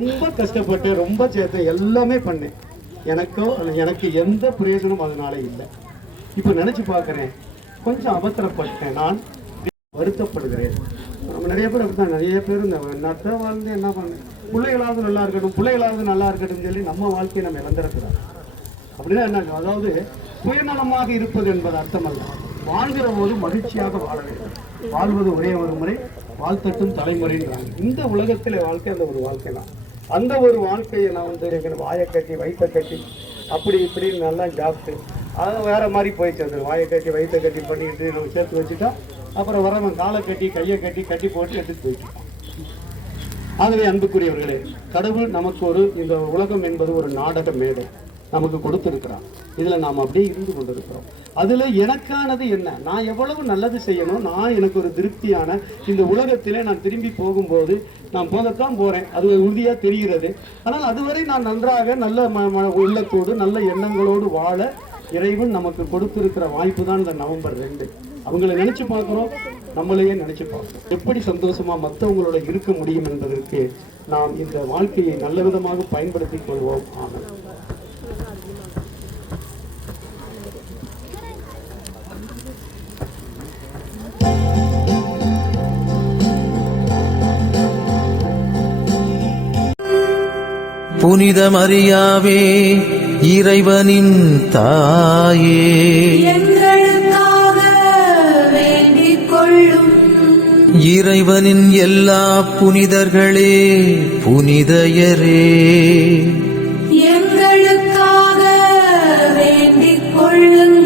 ரொம்ப கஷ்டப்பட்டேன், ரொம்ப சேர்த்தேன், எல்லாமே பண்ணேன். எனக்கு எந்த பிரயோஜனம் அதனால இல்லை. இப்போ நினைச்சு பார்க்குறேன், கொஞ்சம் அவசரப்பட்டேன், நான் வருத்தப்படுகிறேன். நம்ம நிறைய பேர் அப்படித்தான், நிறைய பேர் இந்த என்னத்தை வாழ்ந்து என்ன பண்ணேன், பிள்ளைகளாவது நல்லா இருக்கட்டும், பிள்ளைகளாவது நல்லா இருக்கட்டும் சொல்லி நம்ம வாழ்க்கையை நம்ம இழந்துடக்கூடாது. அப்படின்னா என்ன, அதாவது சுயநலமாக இருப்பது என்பது அர்த்தமல்ல. வாழ்கிற போது மகிழ்ச்சியாக வாழ வேண்டும். வாழ்வது ஒரே ஒரு முறை, வாழ்த்தட்டும் தலைமுறைன்றாங்க. இந்த உலகத்தில் வாழ்க்கை அந்த ஒரு வாழ்க்கை தான். அந்த ஒரு வாழ்க்கையை நான் வந்து வாயை கட்டி வயிற்றை கட்டி அப்படி இப்படின்னு நல்லா சாப்பிட்டு அது வேற மாதிரி போயிடுச்சு. அந்த வாயை கட்டி வயிற்றை கட்டி பண்ணிட்டு நம்ம சேர்த்து வச்சுட்டா அப்புறம் வரவன் காலை கட்டி கையை கட்டி கட்டி போட்டு எடுத்துட்டு போயிட்டு. ஆகவே அன்புக்குரியவர்களே, கடவுள் நமக்கு இந்த உலகம் என்பது ஒரு நாடக மேடை நமக்கு கொடுத்திருக்கிறான். இதில் நாம் அப்படியே இருந்து கொண்டிருக்கிறோம். அதில் எனக்கானது என்ன, நான் எவ்வளவு நல்லது செய்யணும், நான் எனக்கு ஒரு திருப்தியான இந்த உலகத்திலே நான் திரும்பி போகும்போது நான் போகத்தான் போகிறேன், அது உறுதியாக தெரிகிறது. ஆனால் அதுவரை நான் நன்றாக நல்ல உள்ளத்தோடு நல்ல எண்ணங்களோடு வாழ இறைவன் நமக்கு கொடுத்திருக்கிற வாய்ப்பு தான் இந்த நவம்பர் 2. அவங்கள நினைச்சு பார்க்குறோம், நம்மளையே நினைச்சு பார்க்குறோம். எப்படி சந்தோஷமா மற்றவங்களோட இருக்க முடியும் என்பதற்கு நாம் இந்த வாழ்க்கையை நல்ல விதமாக பயன்படுத்தி கொள்வோம். ஆமாம். புனித மரியாவே, இறைவனின் தாயே, எங்களுக்காக வேண்டிக் கொள்ளும். இறைவனின் எல்லா புனிதர்களே, புனிதையரே, எங்களுக்காக வேண்டிக் கொள்ளுங்கள்.